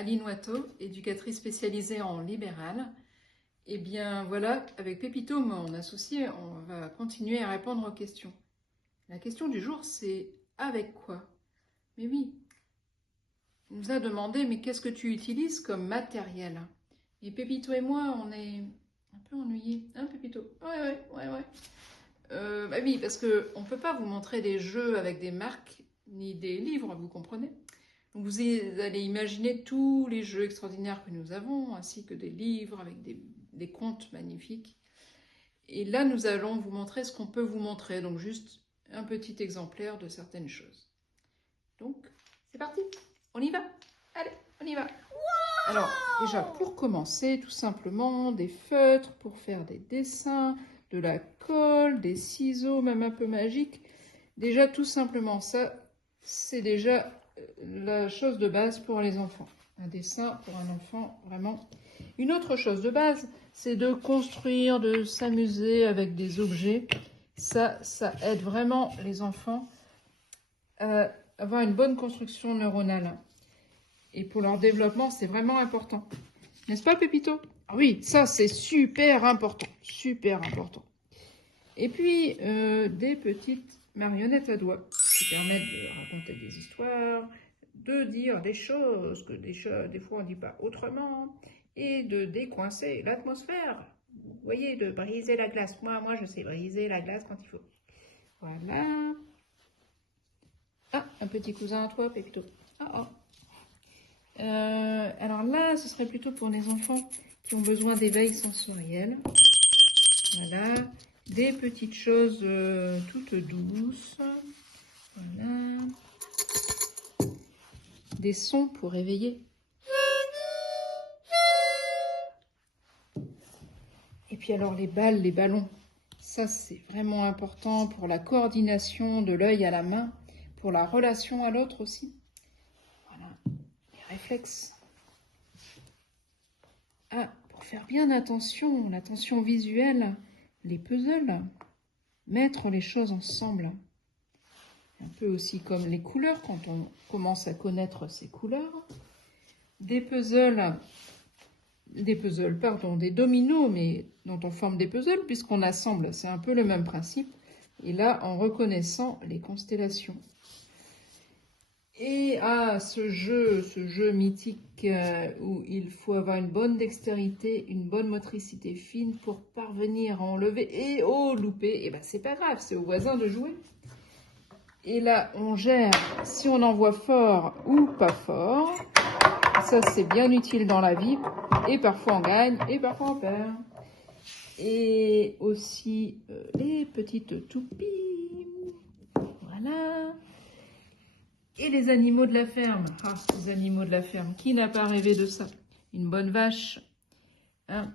Aline Watteau, éducatrice spécialisée en libéral. Et bien voilà, avec Pépito, mon associé, on va continuer à répondre aux questions. La question du jour, c'est avec quoi? Mais oui, on nous a demandé, mais qu'est-ce que tu utilises comme matériel? Et Pépito et moi, on est un peu ennuyés. Hein, Pépito? Ouais. Bah oui, parce qu'on ne peut pas vous montrer des jeux avec des marques, ni des livres, vous comprenez? Donc vous allez imaginer tous les jeux extraordinaires que nous avons, ainsi que des livres avec des contes magnifiques. Et là, nous allons vous montrer ce qu'on peut vous montrer, donc juste un petit exemplaire de certaines choses. Donc, c'est parti, on y va. Allez, on y va. Alors, déjà, pour commencer, tout simplement, des feutres pour faire des dessins, de la colle, des ciseaux, même un peu magiques. Déjà, tout simplement, ça, c'est déjà la chose de base pour les enfants. Un dessin pour un enfant, vraiment. Une autre chose de base, c'est de construire, de s'amuser avec des objets. Ça aide vraiment les enfants à avoir une bonne construction neuronale. Et pour leur développement, c'est vraiment important. N'est-ce pas, Pépito? Ah oui, ça, c'est super important. Super important. Et puis, des petites marionnettes à doigts qui permettent de raconter des histoires, de dire des choses que des fois on ne dit pas autrement, et de décoincer l'atmosphère. Vous voyez, de briser la glace. Moi, je sais briser la glace quand il faut. Voilà. Ah, un petit cousin à toi, Pépito. Alors là, ce serait plutôt pour les enfants qui ont besoin d'éveil sensoriel. Voilà. Des petites choses toutes douces. Voilà. Des sons pour éveiller. Et puis alors les balles, les ballons. Ça, c'est vraiment important pour la coordination de l'œil à la main, pour la relation à l'autre aussi. Voilà. Les réflexes. Ah, pour faire bien attention, l'attention visuelle, les puzzles. Mettre les choses ensemble. Un peu aussi comme les couleurs, quand on commence à connaître ces couleurs. Des dominos, mais dont on forme des puzzles, puisqu'on assemble, c'est un peu le même principe. Et là, en reconnaissant les constellations. Et ce jeu mythique où il faut avoir une bonne dextérité, une bonne motricité fine pour parvenir à enlever et louper, et ben c'est pas grave, c'est au voisin de jouer. Et là, on gère si on envoie fort ou pas fort. Ça, c'est bien utile dans la vie. Et parfois on gagne, et parfois on perd. Et aussi les petites toupies. Voilà. Et les animaux de la ferme. Ah, les animaux de la ferme. Qui n'a pas rêvé de ça? Une bonne vache. Hein?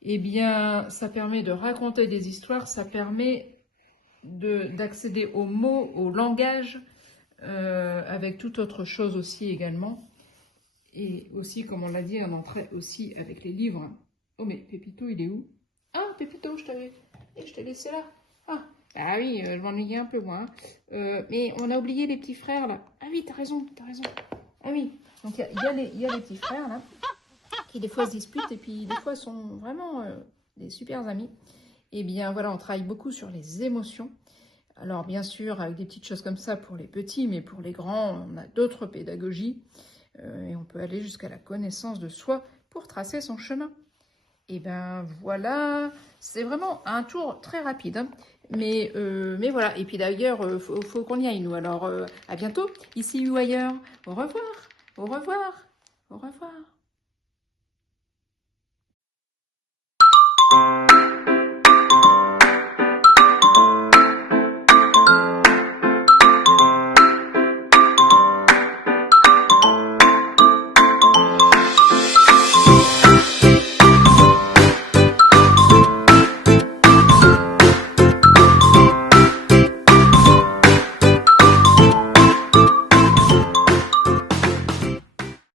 Eh bien, ça permet de raconter des histoires. Ça permet d'accéder aux mots, au langage, avec toute autre chose aussi également. Et aussi, comme on l'a dit, on entrait aussi avec les livres. Oh, mais Pépito, il est où? Ah, Pépito, je t'ai laissé là. Ah oui, je m'ennuyais un peu, moi. Mais on a oublié les petits frères, là. Ah oui, t'as raison. Ah oui, donc il y a les petits frères, là, qui des fois se disputent, et puis des fois sont vraiment des super amis. Eh bien, voilà, on travaille beaucoup sur les émotions. Alors, bien sûr, avec des petites choses comme ça pour les petits, mais pour les grands, on a d'autres pédagogies. Et on peut aller jusqu'à la connaissance de soi pour tracer son chemin. Et ben voilà, c'est vraiment un tour très rapide. Hein. Mais voilà, et puis d'ailleurs, faut qu'on y aille, nous. Alors, à bientôt, ici ou ailleurs. Au revoir.